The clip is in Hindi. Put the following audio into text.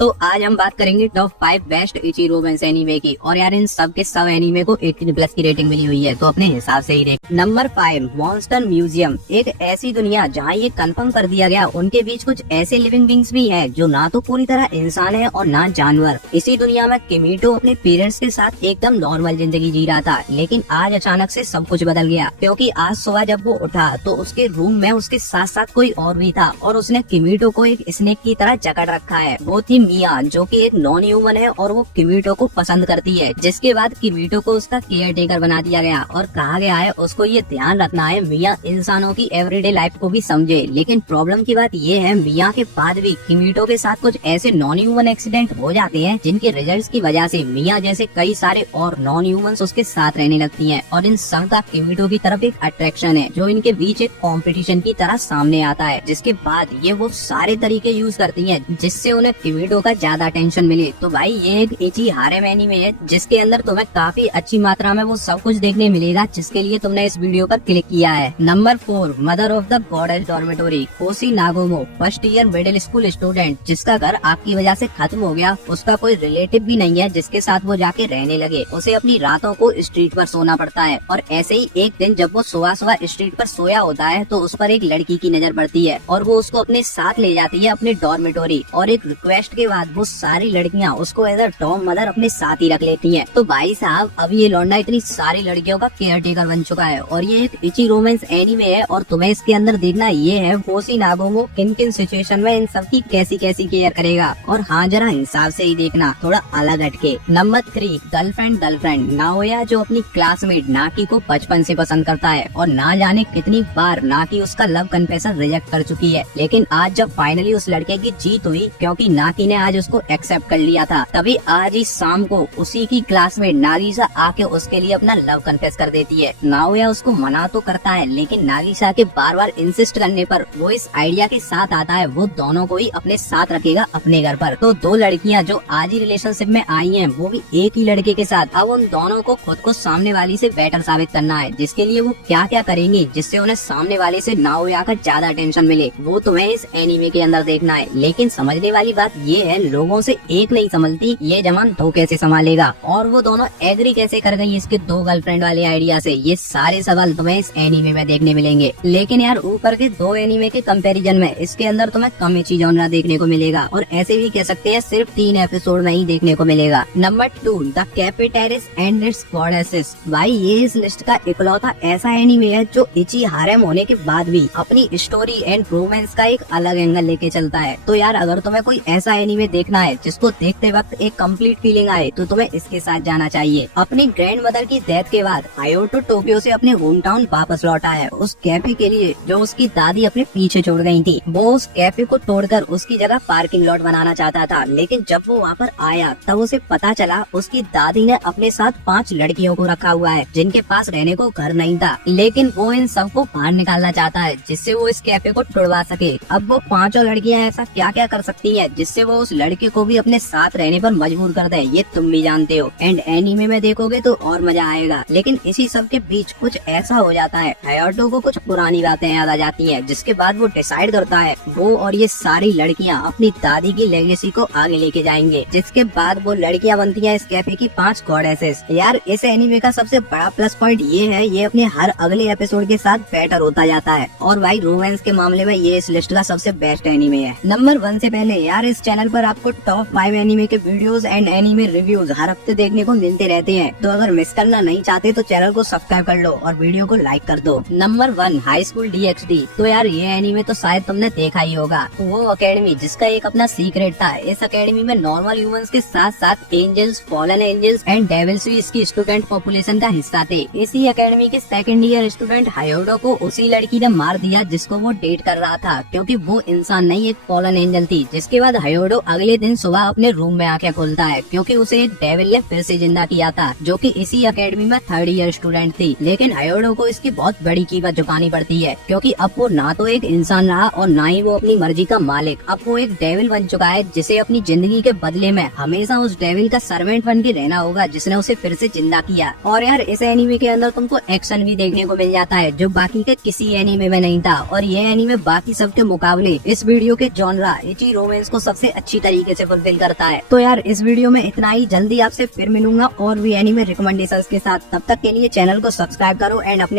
तो आज हम बात करेंगे टॉप 5 बेस्ट इची रोमांस एनीमे की। और यार इन सब के सब एनीमे को 18+ की रेटिंग मिली हुई है, तो अपने हिसाब से ही रेट। Number 5 monster museum. एक ऐसी दुनिया जहाँ ये कंफर्म कर दिया गया उनके बीच कुछ ऐसे लिविंग बींग्स भी हैं जो ना तो पूरी तरह इंसान है और ना जानवर। इसी दुनिया में किमीटो अपने पेरेंट्स के साथ एकदम नॉर्मल जिंदगी जी रहा था, लेकिन आज अचानक से सब कुछ बदल गया। क्योंकि आज सुबह जब वो उठा तो उसके रूम में उसके साथ साथ कोई और भी था और उसने किमीटो को एक स्नेक की तरह जकड़ रखा है। वो थी मिया, जो कि एक नॉन ह्यूमन है और वो किमीटो को पसंद करती है। जिसके बाद किमीटो को उसका केयर टेकर बना दिया गया और कहा गया है उसको ये ध्यान रखना है मिया इंसानों की एवरीडे लाइफ को भी समझे। लेकिन प्रॉब्लम की बात ये है मिया के बाद भी किमीटो के साथ कुछ ऐसे नॉन ह्यूमन एक्सीडेंट हो जाते हैं जिनके रिजल्ट्स की वजह से मिया जैसे कई सारे और नॉन ह्यूमंस उसके साथ रहने लगती हैं। और इन सब का किमीटो की तरफ एक अट्रैक्शन है जो इनके बीच एक कॉम्पिटिशन की तरह सामने आता है। जिसके बाद ये वो सारे तरीके यूज करती है जिससे उन्हें किमीटो का ज्यादा टेंशन मिले। तो भाई ये एक इची हारेम एनीमे है जिसके अंदर तुम्हें काफी अच्छी मात्रा में वो सब कुछ देखने मिलेगा जिसके लिए तुमने इस वीडियो पर क्लिक किया है। Number 4 mother of the goddess dormitory. Kosi नागोमो first year middle school student जिसका घर आपकी वजह से खत्म हो गया, उसका कोई रिलेटिव भी नहीं है जिसके साथ वो जाके रहने लगे। उसे अपनी रातों को स्ट्रीट पर सोना पड़ता है। और ऐसे ही एक दिन जब वो सुबह सुबह स्ट्रीट पर सोया होता है तो उस पर एक लड़की की नजर पड़ती है और वो उसको अपने साथ ले जाती है अपने डॉर्मेटोरी। और एक रिक्वेस्ट के बाद वो सारी लड़कियां उसको एज अ डॉम मदर अपने साथ ही रख लेती हैं। तो भाई साहब अब ये लौंडा इतनी सारी लड़कियों का केयर टेकर बन चुका है और ये एक इची रोमांस एनीमे है। और तुम्हें इसके अंदर देखना ये है कोसी नागोमो किन किन सिचुएशन में इन सब की कैसी कैसी केयर करेगा। और हाँ जरा हिसाब से ही देखना, थोड़ा अलग हटके। नंबर 3 गर्लफ्रेंड नाओया, जो अपनी क्लासमेट नाकी को बचपन से पसंद करता है और ना जाने कितनी बार नाकी उसका लव कन्फेशन रिजेक्ट कर चुकी है। लेकिन आज जब फाइनली उस लड़के की जीत हुई क्योंकि नाकी ने आज उसको एक्सेप्ट कर लिया था, तभी आज ही शाम को उसी की क्लासमेट नागिसा आके उसके लिए अपना लव कन्फेस कर देती है। नाओया उसको मना तो करता है लेकिन नागिसा के बार बार इंसिस्ट करने पर वो इस आइडिया के साथ आता है वो दोनों को ही अपने साथ रखेगा अपने घर पर। तो दो लड़कियां जो आज ही रिलेशनशिप में आई हैं वो भी एक ही लड़के के साथ, अब उन दोनों को खुद को सामने वाली से बेटर साबित करना है। जिसके लिए वो क्या क्या करेंगी जिससे उन्हें सामने वाले से नाओया का ज्यादा टेंशन मिले, वो तुम्हें इस एनीमे के अंदर देखना है। लेकिन समझने वाली बात ये है लोगों से एक नहीं संभलती, ये जवान दो कैसे संभालेगा और वो दोनों एग्री कैसे कर गई इसके दो गर्लफ्रेंड वाले आइडिया से, ये सारे सवाल तुम्हें इस एनीमे में देखने मिलेंगे। लेकिन यार ऊपर के दो एनीमे के कंपैरिजन में इसके अंदर तुम्हें कम इची जॉनरा देखने को मिलेगा और ऐसे भी कह सकते हैं सिर्फ 3 एपिसोड में ही देखने को मिलेगा। Number 2 the cafe terrace and it's goddesses. भाई ये इस लिस्ट का इकलौता ऐसा एनीमे है जो इची हारेम होने के बाद भी अपनी स्टोरी एंड रोमांस का एक अलग एंगल लेके चलता है। तो यार अगर तुम्हें कोई ऐसा एनीमे देखना है जिसको देखते वक्त एक कंप्लीट फीलिंग आए तो तुम्हें इसके साथ जाना चाहिए। अपनी ग्रैंड मदर की डेथ के बाद हायोटो टोक्यो से अपने होम टाउन वापस लौटा है उस कैफे के लिए जो उसकी दादी अपने पीछे छोड़ गई थी। वो उस कैफे को तोड़कर उसकी जगह पार्किंग लॉट बनाना चाहता था, लेकिन जब वो वहाँ पर आया तब उसे पता चला उसकी दादी ने अपने साथ 5 लड़कियों को रखा हुआ है जिनके पास रहने को घर नहीं था। लेकिन वो इन सबको बाहर निकालना चाहता है जिससे वो इस कैफे को तोड़वा सके। अब वो 5 लड़कियां ऐसा क्या क्या कर सकती हैं जिससे वो उस लड़के को भी अपने साथ रहने पर मजबूर कर दे, ये तुम भी जानते हो। एंड एनीमे में देखोगे तो और मजा आएगा। लेकिन इसी सब के बीच कुछ ऐसा हो जाता है हायोटो को कुछ पुरानी बातें याद आ जाती हैं, जिसके बाद वो डिसाइड करता है वो और ये सारी लड़कियां अपनी दादी की लेगेसी को आगे लेके जाएंगे। जिसके बाद वो लड़कियां बनती हैं इस कैफे की 5 गॉडेसेस। यार इस एनीमे का सबसे बड़ा प्लस पॉइंट ये है ये अपने हर अगले एपिसोड के साथ बेटर होता जाता है और भाई रोमांस के मामले में ये इस लिस्ट का सबसे बेस्ट एनीमे है। नंबर 1 से पहले यार इस चैनल पर आपको टॉप 5 एनीमे के वीडियोस एंड एनीमे रिव्यूज हर हफ्ते देखने को मिलते रहते हैं, तो अगर मिस करना नहीं चाहते तो चैनल को सब्सक्राइब कर लो और वीडियो को लाइक कर दो। Number 1 high school DxD। तो यार ये एनीमे तो शायद तुमने देखा ही होगा, वो अकेडमी जिसका एक अपना सीक्रेट था। इस अकेडमी में नॉर्मल ह्यूमंस के साथ साथ angels, fallen angels and devils भी इसकी स्टूडेंट पॉपुलेशन का हिस्सा थे। इसी अकेडमी के सेकंड ईयर स्टूडेंट हायोटो को उसी लड़की ने मार दिया जिसको वो डेट कर रहा था, क्योंकि वो इंसान नहीं एक फॉलन एंजल थी। जिसके बाद हायोटो अगले दिन सुबह अपने रूम में आके खुलता है क्योंकि उसे एक डेविल ने फिर से जिंदा किया था, जो कि इसी अकेडमी में 3rd ईयर स्टूडेंट थी। लेकिन हायोटो को इसकी बहुत बड़ी कीमत चुकानी पड़ती है क्योंकि अब वो ना तो एक इंसान रहा और ना ही वो अपनी मर्जी का मालिक। अब वो एक डेविल बन चुका है जिसे अपनी जिंदगी के बदले में हमेशा उस डेविल का सर्वेंट बन के रहना होगा जिसने उसे फिर से जिंदा किया। और यार इस एनीमे के अंदर तुमको एक्शन भी देखने को मिल जाता है जो बाकी के किसी एनीमे में नहीं था। और ये एनीमे बाकी सब के मुकाबले इस वीडियो के जॉनरा इची रोमांस को सबसे अच्छी तरीके से फुलफिल करता है। तो यार इस वीडियो में इतना ही, जल्दी आपसे फिर मिलूंगा और भी एनीमे रिकमेंडेशंस के साथ। तब तक के लिए चैनल को सब्सक्राइब करो एंड अपने